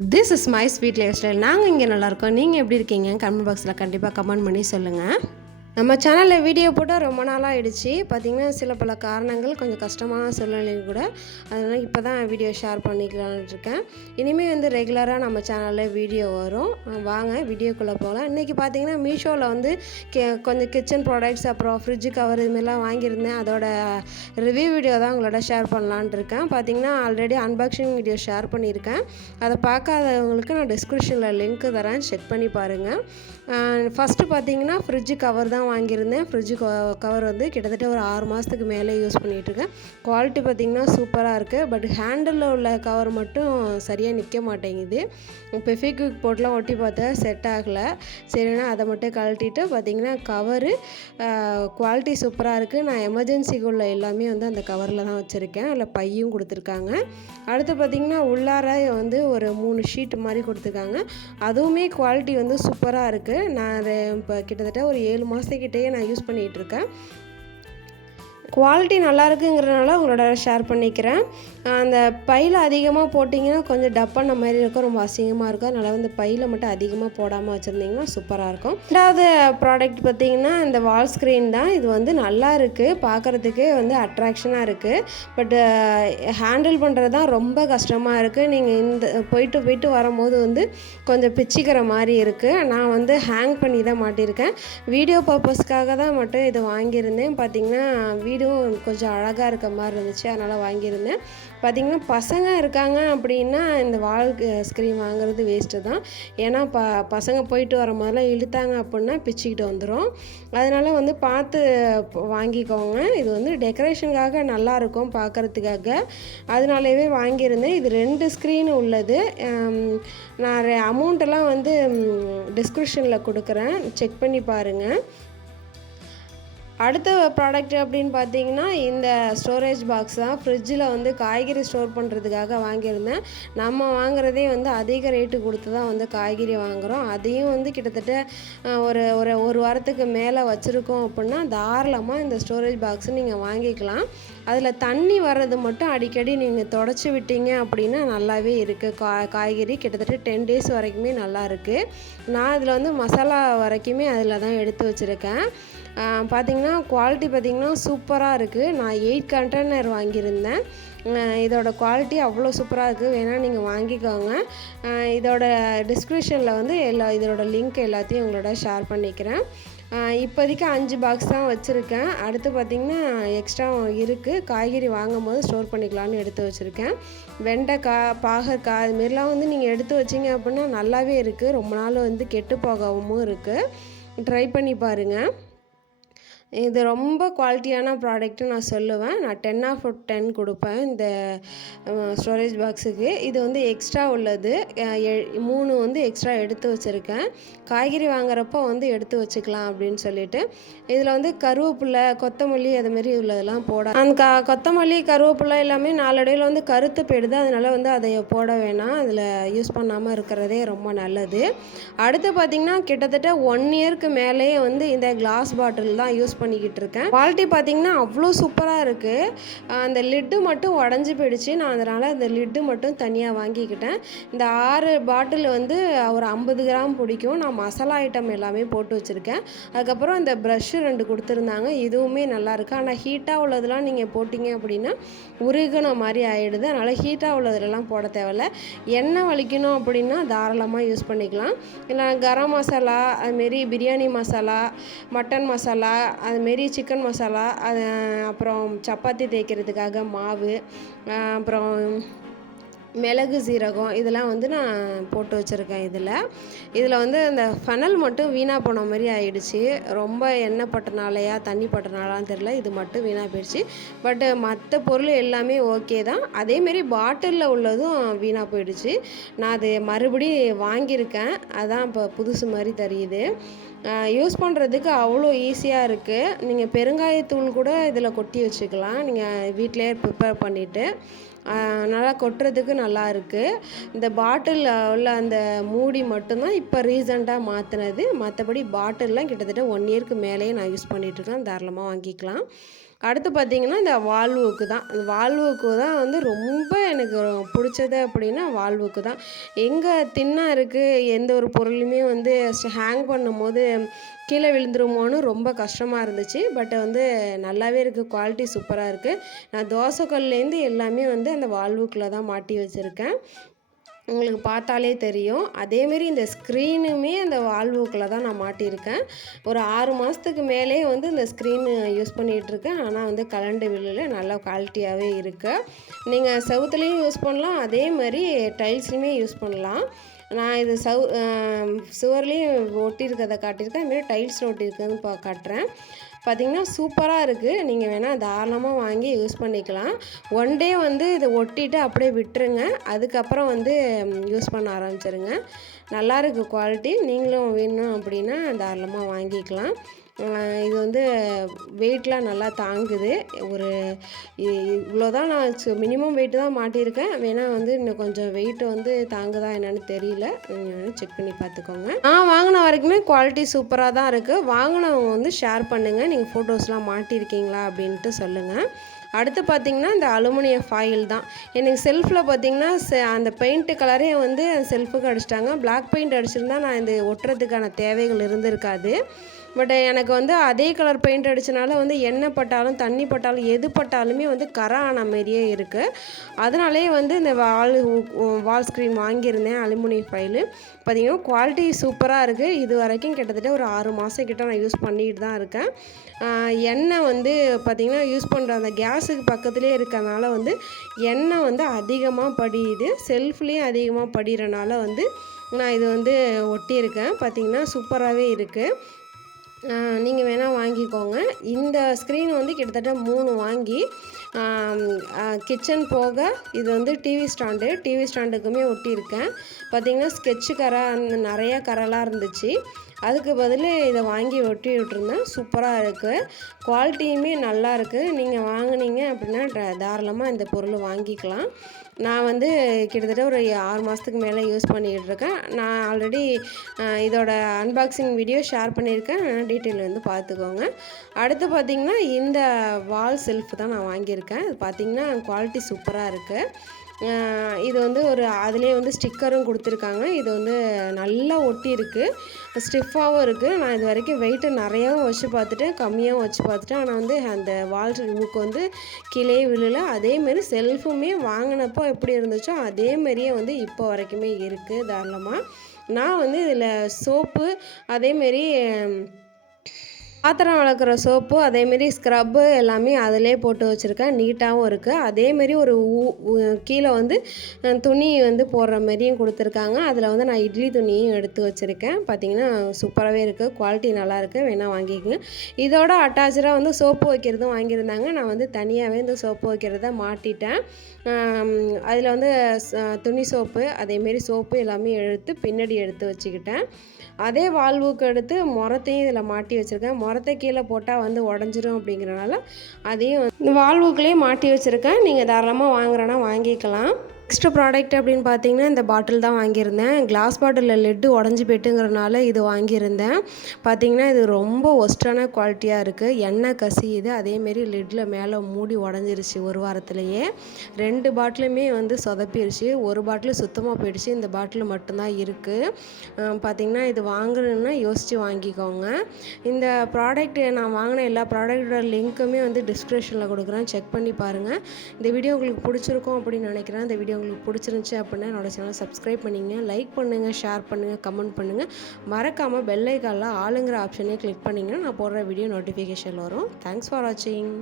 This is my sweet life style நாங்கள் இங்கே நல்லாயிருக்கோம் நீங்கள் எப்படி இருக்கீங்க? கமெண்ட் பாக்ஸில் கண்டிப்பாக கமெண்ட் பண்ணி சொல்லுங்கள் நம்ம சேனலில் வீடியோ போட்டால் ரொம்ப நாளாக ஆயிடுச்சு பார்த்திங்கன்னா சில பல காரணங்கள் கொஞ்சம் கஷ்டமான சூழ்நிலையும் கூட. அதனால் இப்போ தான் வீடியோ ஷேர் பண்ணிக்கலான்னு இருக்கேன். இனிமேல் வந்து ரெகுலராக நம்ம சேனலில் வீடியோ வரும். வாங்க வீடியோக்குள்ளே போகலாம் இன்றைக்கி பார்த்தீங்கன்னா மீஷோவில் வந்து கே கொஞ்சம் கிச்சன் ப்ராடக்ட்ஸ் அப்புறம் ஃப்ரிட்ஜு கவர் இதுமாரிலாம் வாங்கியிருந்தேன். அதோட ரிவ்யூ வீடியோ தான் உங்களோட ஷேர் பண்ணலான் இருக்கேன். பார்த்திங்கன்னா ஆல்ரெடி அன்பாக்சிங் வீடியோ ஷேர் பண்ணியிருக்கேன். அதை பார்க்காதவங்களுக்கு நான் டிஸ்கிரிப்ஷனில் லிங்க் தரேன். செக் பண்ணி பாருங்கள் ஃபஸ்ட்டு பார்த்தீங்கன்னா ஃப்ரிட்ஜு கவர் தான் வாங்கியிருந்தேன். ஃப்ரிட்ஜு கவர் வந்து கிட்டத்தட்ட ஒரு ஆறு மாதத்துக்கு மேலே யூஸ் பண்ணிகிட்ருக்கேன் குவாலிட்டி பார்த்திங்கன்னா சூப்பராக இருக்குது பட் ஹேண்டிலில் உள்ள கவர் மட்டும் சரியாக நிற்க மாட்டேங்குது. பெஃபிக்விக் போட்டுலாம் ஒட்டி பார்த்தா செட் ஆகலை. சரினா அதை மட்டும் கழட்டிட்டு பார்த்திங்கன்னா கவரு குவாலிட்டி சூப்பராக இருக்குது நான் எமர்ஜென்சிக்கு உள்ள எல்லாமே வந்து அந்த கவரில் தான் வச்சுருக்கேன். அதில் பையும் கொடுத்துருக்காங்க. அடுத்து பார்த்திங்கன்னா உள்ளார வந்து ஒரு மூணு ஷீட் மாதிரி கொடுத்துருக்காங்க. அதுவுமே குவாலிட்டி வந்து சூப்பராக இருக்குது நான் அதை இப்போ கிட்டத்தட்ட ஒரு ஏழு மாதத்துக்கிட்டேயே நான் யூஸ் பண்ணிகிட்ருக்கேன் குவாலிட்டி நல்லா இருக்குங்கிறனால உங்களோட ஷேர் பண்ணிக்கிறேன். அந்த பையில் அதிகமாக போட்டிங்கன்னா கொஞ்சம் டப்பான மாதிரி இருக்கும். ரொம்ப அசிங்கமாக இருக்கும். அதனால் வந்து பையில் மட்டும் அதிகமாக போடாமல் வச்சுருந்தீங்கன்னா சூப்பராக இருக்கும். ரெண்டாவது ப்ராடக்ட் பார்த்திங்கன்னா இந்த வால் ஸ்க்ரீன் தான். இது வந்து நல்லா இருக்குது பார்க்குறதுக்கு வந்து அட்ராக்ஷனாக இருக்குது பட்டு ஹேண்டில் பண்ணுறது தான் ரொம்ப கஷ்டமாக இருக்குது நீங்கள் இந்த போயிட்டு போயிட்டு வரும்போது வந்து கொஞ்சம் பிச்சிக்கிற மாதிரி இருக்குது நான் வந்து ஹேங் பண்ணி தான் மாட்டியிருக்கேன். வீடியோ பர்பஸ்க்காக தான் மட்டும் இது வாங்கியிருந்தேன். பார்த்திங்கன்னா வீடியோ கொஞ்சம் அழகாக இருக்க மாதிரி இருந்துச்சு. அதனால் வாங்கியிருந்தேன். பார்த்திங்கன்னா பசங்க இருக்காங்க அப்படின்னா இந்த வால் ஸ்க்ரீன் வாங்குறது வேஸ்ட்டு தான். ஏன்னா ப பசங்க போயிட்டு வர மாதிரிலாம் இழுத்தாங்க அப்படின்னா பிச்சுக்கிட்டு வந்துடும் அதனால் வந்து பார்த்து வாங்கிக்கோங்க. இது வந்து டெக்கரேஷனுக்காக நல்லாயிருக்கும் பார்க்குறதுக்காக அதனாலவே வாங்கியிருந்தேன். இது ரெண்டு ஸ்க்ரீன் உள்ளது. நான் அமௌண்ட்டெல்லாம் வந்து டிஸ்கிரிப்ஷனில் கொடுக்குறேன். செக் பண்ணி பாருங்கள் அடுத்த ப்ராடக்ட் அப்படின்னு பார்த்தீங்கன்னா இந்த ஸ்டோரேஜ் பாக்ஸ் தான். ஃப்ரிட்ஜில் வந்து காய்கறி ஸ்டோர் பண்ணுறதுக்காக வாங்கியிருந்தேன். நம்ம வாங்குறதே வந்து அதிக ரேட்டு கொடுத்து தான் வந்து காய்கறி வாங்குகிறோம் அதையும் வந்து கிட்டத்தட்ட ஒரு ஒரு ஒரு வாரத்துக்கு மேலே வச்சுருக்கோம் அப்படின்னா தாராளமாக இந்த ஸ்டோரேஜ் பாக்ஸ் நீங்கள் வாங்கிக்கலாம். அதில் தண்ணி வர்றது மட்டும் அடிக்கடி நீங்கள் தொடச்சி விட்டீங்க அப்படின்னா நல்லாவே இருக்குது கா காய்கறி கிட்டத்தட்ட டென் டேஸ் வரைக்குமே நல்லா இருக்குது நான் அதில் வந்து மசாலா வரைக்குமே அதில் தான் எடுத்து வச்சுருக்கேன். பார்த்தீங்கன்னா குவாலிட்டி பார்த்திங்கன்னா சூப்பராக இருக்குது நான் எயிட் கண்டெய்னர் வாங்கியிருந்தேன். இதோட குவாலிட்டி அவ்வளோ சூப்பராக இருக்குது வேணால் நீங்கள் வாங்கிக்கோங்க. இதோட டிஸ்கிரிப்ஷனில் வந்து எல்லா இதோட லிங்க் எல்லாத்தையும் உங்களோட ஷேர் பண்ணிக்கிறேன். இப்போதைக்கு அஞ்சு பாக்ஸ் தான் வச்சுருக்கேன். அடுத்து பார்த்திங்கன்னா எக்ஸ்ட்ரா இருக்குது காய்கறி வாங்கும் போது ஸ்டோர் பண்ணிக்கலாம்னு எடுத்து வச்சுருக்கேன். வெண்டைக்காய் பாகற்காய் அதுமாரிலாம் வந்து நீங்கள் எடுத்து வச்சிங்க அப்படின்னா நல்லாவே இருக்குது ரொம்ப நாள் வந்து கெட்டு போகவும் இருக்குது ட்ரை பண்ணி பாருங்கள் இது ரொம்ப குவாலிட்டியான ப்ராடக்ட்டு நான் சொல்லுவேன். நான் டென் ஆஃப் டென் கொடுப்பேன் இந்த ஸ்டோரேஜ் பாக்ஸுக்கு இது வந்து எக்ஸ்ட்ரா உள்ளது. எ- மூணு வந்து எக்ஸ்ட்ரா எடுத்து வச்சுருக்கேன். காய்கறி வாங்குறப்போ வந்து எடுத்து வச்சுக்கலாம் அப்படின்னு சொல்லிட்டு. இதில் வந்து கருவேப்பிலை கொத்தமல்லி அதுமாரி உள்ளதெல்லாம் போட அந்த க கொத்தமல்லி கருவேப்பிலை எல்லாமே நாளடைவில் வந்து கருத்து போயிடுது. அதனால் வந்து அதை போட வேணாம். அதில் யூஸ் பண்ணாமல் இருக்கிறதே ரொம்ப நல்லது. அடுத்து பார்த்திங்கன்னா கிட்டத்தட்ட ஒன் இயர்க்கு மேலேயே வந்து இந்த கிளாஸ் பாட்டில் தான் யூஸ் பண்ணிக்கிட்டு இருக்கேன் குவாலிட்டி பார்த்தீங்கன்னா அவ்வளோ சூப்பராக இருக்குது அந்த லிட்டு மட்டும் உடஞ்சி போயிடுச்சு. நான் அதனால் அந்த லிட்டு மட்டும் தனியாக வாங்கிக்கிட்டேன். இந்த ஆறு பாட்டில் வந்து ஒரு ஐம்பது கிராம் பிடிக்கும். நான் மசாலா ஐட்டம் எல்லாமே போட்டு வச்சுருக்கேன். அதுக்கப்புறம் இந்த ப்ரஷ்ஷு ரெண்டு கொடுத்துருந்தாங்க. இதுவுமே நல்லாயிருக்கு ஆனால் ஹீட்டாக உள்ளதெல்லாம் நீங்கள் போட்டிங்க அப்படின்னா உருகின மாதிரி ஆகிடுது அதனால் ஹீட்டாக உள்ளதுலலாம் போட தேவையில்ல. எண்ணெய் வலிக்கணும் அப்படின்னா தாராளமாக யூஸ் பண்ணிக்கலாம். இல்லை கரம் மசாலா அதுமாரி பிரியாணி மசாலா மட்டன் மசாலா அதுமாரி சிக்கன் மசாலா அது அப்புறம் சப்பாத்தி தேய்க்கிறதுக்காக மாவு அப்புறம் மிளகு சீரகம் இதெல்லாம் வந்து நான் போட்டு வச்சுருக்கேன் இதில். இதில் வந்து இந்த ஃபனல் மட்டும் வீணாக போன மாதிரி ஆயிடுச்சு. ரொம்ப எண்ணெய் பட்டனாலையா தண்ணி பட்டனாலான்னு தெரில இது மட்டும் வீணாக போயிடுச்சு. பட்டு மற்ற பொருள் எல்லாமே ஓகே தான். அதேமாரி பாட்டிலில் உள்ளதும் வீணாக போயிடுச்சு. நான் அது மறுபடி வாங்கியிருக்கேன். அதான் இப்போ புதுசு மாதிரி தெரியுது. யூஸ் பண்ணுறதுக்கு அவ்வளோ ஈஸியாக இருக்குது நீங்கள் பெருங்காயத்தூள் கூட இதில் கொட்டி வச்சுக்கலாம். நீங்கள் வீட்டிலேயே ப்ரிப்பேர் பண்ணிவிட்டு நல்லா கொட்டுறதுக்கு நல்லா இருக்குது இந்த பாட்டில் உள்ள அந்த மூடி மட்டும்தான் இப்போ ரீசண்டாக மாற்றினது மற்றபடி பாட்டில்லாம் கிட்டத்தட்ட ஒன் இயர்க்கு மேலேயே நான் யூஸ் பண்ணிகிட்ருக்கேன் தாராளமாக வாங்கிக்கலாம். அடுத்து பார்த்திங்கன்னா இந்த வால்வுக்கு தான். அந்த வால்வுக்கு தான் வந்து ரொம்ப எனக்கு பிடிச்சது அப்படின்னா வால்வுக்கு தான். எங்கே தின்னாக இருக்குது எந்த ஒரு பொருளுமே வந்து ஹேங் பண்ணும்போது கீழே விழுந்துருமோன்னு ரொம்ப கஷ்டமாக இருந்துச்சு. பட் வந்து நல்லாவே இருக்குது குவாலிட்டி சூப்பராக இருக்குது நான் தோசைக்கல்லேருந்து எல்லாமே வந்து அந்த வால்வுக்கில் தான் மாட்டி வச்சுருக்கேன். உங்களுக்கு பார்த்தாலே தெரியும். அதேமாரி இந்த ஸ்க்ரீனுமே அந்த வால்வுக்கில் தான் நான் மாட்டியிருக்கேன். ஒரு ஆறு மாதத்துக்கு மேலே வந்து இந்த ஸ்க்ரீன் யூஸ் பண்ணிகிட்ருக்கேன். ஆனால் வந்து கலண்டு வில்லில் நல்லா குவாலிட்டியாகவே இருக்குது நீங்கள் செவுத்துலேயும் யூஸ் பண்ணலாம். அதே மாதிரி டைல்ஸ்லையுமே யூஸ் பண்ணலாம். நான் இது சவு சுவர்லேயும் ஒட்டியிருக்கிறத காட்டியிருக்கேன். அதுமாரி டைல்ஸில் ஒட்டியிருக்கிறதுன்னு பா காட்டுறேன். பார்த்திங்கன்னா சூப்பராக இருக்குது நீங்கள் வேணால் தாராளமாக வாங்கி யூஸ் பண்ணிக்கலாம். ஒன் டே வந்து இதை ஒட்டிட்டு அப்படியே விட்டுருங்க. அதுக்கப்புறம் வந்து யூஸ் பண்ண ஆரம்பிச்சிருங்க. நல்லா இருக்குது குவாலிட்டி. நீங்களும் வேணும் அப்படின்னா தாராளமாக வாங்கிக்கலாம். இது வந்து வெயிட்லாம் நல்லா தாங்குது. ஒரு இவ்வளோ தான் நான் மினிமம் வெயிட்டு தான் மாட்டியிருக்கேன். வேணால் வந்து இன்னும் கொஞ்சம் வெயிட் வந்து தாங்குதா என்னென்னு தெரியல. நீங்கள் செக் பண்ணி பார்த்துக்கோங்க. நான் வாங்கின வரைக்குமே குவாலிட்டி சூப்பராக தான் இருக்குது வாங்கினவங்க வந்து ஷேர் பண்ணுங்கள் நீங்கள் ஃபோட்டோஸ்லாம் மாட்டியிருக்கீங்களா அப்படின்ட்டு சொல்லுங்கள் அடுத்து பார்த்திங்கன்னா இந்த அலுமினியம் ஃபாயில் தான். எனக்கு செல்ஃபில் பார்த்திங்கன்னா அந்த பெயிண்ட்டு கலரே வந்து செல்ஃபுக்கு அடிச்சிட்டாங்க. பிளாக் பெயிண்ட் அடிச்சிருந்தா நான் இந்த ஒட்டுறதுக்கான தேவைகள் இருந்திருக்காது. பட் எனக்கு வந்து அதே கலர் பெயிண்ட் அடித்தனால வந்து எண்ணெய் பட்டாலும் தண்ணி பட்டாலும் எது பட்டாலுமே வந்து கரை ஆன மாரியே இருக்குது அதனாலே வந்து இந்த வால் வால் ஸ்க்ரீன் வாங்கியிருந்தேன் அலுமினியம் ஃபைலு பார்த்திங்கன்னா குவாலிட்டி சூப்பராக இருக்குது இது வரைக்கும் கிட்டத்தட்ட ஒரு ஆறு மாதம் கிட்ட நான் யூஸ் பண்ணிட்டு தான் இருக்கேன். எண்ணெய் வந்து பார்த்திங்கன்னா யூஸ் பண்ணுற அந்த கேஸ் காசுக்கு பக்கத்துலேயே இருக்கிறதுனால வந்து எண்ணெய் வந்து அதிகமாக படியுது. செல்ஃப்லேயும் அதிகமாக படிகிறனால வந்து நான் இது வந்து ஒட்டியிருக்கேன். பார்த்திங்கன்னா சூப்பராகவே இருக்குது நீங்கள் வேணால் வாங்கிக்கோங்க. இந்த ஸ்க்ரீன் வந்து கிட்டத்தட்ட மூணு வாங்கி கிச்சன் போக இது வந்து டிவி ஸ்டாண்டு டிவி ஸ்டாண்டுக்குமே ஒட்டியிருக்கேன். பார்த்திங்கன்னா ஸ்கெட்சு கரை அந்த நிறையா கரைலாம் இருந்துச்சு. அதுக்கு பதில் இதை வாங்கி ஒட்டி விட்டுருந்தேன் சூப்பராக இருக்குது குவாலிட்டியுமே நல்லா இருக்குது நீங்கள் வாங்கினீங்க அப்படின்னா தாராளமாக இந்த பொருள் வாங்கிக்கலாம். நான் வந்து கிட்டத்தட்ட ஒரு ஆறு மாதத்துக்கு மேலே யூஸ் பண்ணிக்கிட்டு இருக்கேன் நான் ஆல்ரெடி இதோட அன்பாக்சிங் வீடியோ ஷேர் பண்ணியிருக்கேன் டீட்டெயில் வந்து பார்த்துக்கோங்க அடுத்து பார்த்திங்கன்னா இந்த வால் செல்ஃப் தான் நான் வாங்கியிருக்கேன். அது பார்த்திங்கன்னா குவாலிட்டி சூப்பராக இருக்குது இது வந்து ஒரு அதிலே வந்து ஸ்டிக்கரும் கொடுத்துருக்காங்க. இது வந்து நல்லா ஒட்டி இருக்குது ஸ்டிஃபாகவும் இருக்குது நான் இது வரைக்கும் வெயிட்டு நிறையாவும் வச்சு பார்த்துட்டேன் கம்மியாகவும் வச்சு பார்த்துட்டேன் ஆனால் வந்து அந்த வால் புக்கு வந்து கீழே விழுல. அதேமாரி செல்ஃபுமே வாங்கினப்போ எப்படி இருந்துச்சோ அதேமாரியே வந்து இப்போ வரைக்குமே இருக்குது தாராளமாக நான் வந்து இதில் சோப்பு அதேமாரி பாத்திரம் வளர்க்குற சோப்பு அதேமாரி ஸ்க்ரப்பு எல்லாமே அதிலே போட்டு வச்சுருக்கேன். நீட்டாகவும் இருக்குது அதேமாரி ஒரு கீழே வந்து துணி வந்து போடுற மாதிரியும் கொடுத்துருக்காங்க. அதில் வந்து நான் இட்லி துணியும் எடுத்து வச்சுருக்கேன். பார்த்திங்கன்னா சூப்பராகவே இருக்குது குவாலிட்டி நல்லாயிருக்கு வேணால் வாங்கிக்கோங்க. இதோட அட்டாச்சராக வந்து சோப்பு வைக்கிறதும் வாங்கியிருந்தாங்க. நான் வந்து தனியாகவே இந்த சோப்பு வைக்கிறத மாட்டிட்டேன் அதில் வந்து துணி சோப்பு அதேமாரி சோப்பு எல்லாமே எடுத்து பின்னாடி எடுத்து வச்சுக்கிட்டேன். அதே வால்வுக்கு எடுத்து முரத்தையும் இதில் மாட்டி வச்சுருக்கேன். முரத்தை கீழே போட்டால் வந்து உடஞ்சிரும் அப்படிங்கிறனால அதையும் இந்த வால்வுக்குள்ளேயே மாட்டி வச்சுருக்கேன். நீங்கள் தாராளமாக வாங்குறேன்னா வாங்கிக்கலாம். நெக்ஸ்ட் ப்ராடக்ட் அப்படின்னு பார்த்தீங்கன்னா இந்த பாட்டில் தான் வாங்கியிருந்தேன். கிளாஸ் பாட்டிலில் லெட்டு உடஞ்சி போயிட்டுங்கிறனால இது வாங்கியிருந்தேன். பார்த்தீங்கன்னா இது ரொம்ப ஒஸ்டான குவாலிட்டியாக இருக்குது எண்ணெய் கசியுது. அதேமாரி லெட்டில் மேலே மூடி உடஞ்சிருச்சு ஒரு வாரத்துலேயே. ரெண்டு பாட்டிலுமே வந்து சொதப்பிடுச்சு ஒரு பாட்டில் சுத்தமாக போயிடுச்சு. இந்த பாட்டில் மட்டும்தான் இருக்குது பார்த்திங்கன்னா இது வாங்கணும்னா யோசித்து வாங்கிக்கோங்க. இந்த ப்ராடக்ட் நான் வாங்கின எல்லா ப்ராடக்டோட லிங்க்குமே வந்து டிஸ்கிரிப்ஷனில் கொடுக்குறேன். செக் பண்ணி பாருங்கள் இந்த வீடியோ உங்களுக்கு பிடிச்சிருக்கும் அப்படின்னு நினைக்கிறேன். இந்த வீடியோ உங்களுக்கு பிடிச்சிருந்துச்சி அப்படின்னா என்னோடய சேனல் சப்ஸ்கிரைப் பண்ணிங்க லைக் பண்ணுங்கள் ஷேர் பண்ணுங்கள் கமெண்ட் பண்ணுங்கள் மறக்காமல் பெல்லைக்காலில் ஆளுங்கிற ஆப்ஷனே கிளிக் பண்ணிங்கன்னா நான் போடுற வீடியோ நோட்டிஃபிகேஷன் வரும். தேங்க்ஸ் ஃபார் வாட்சிங்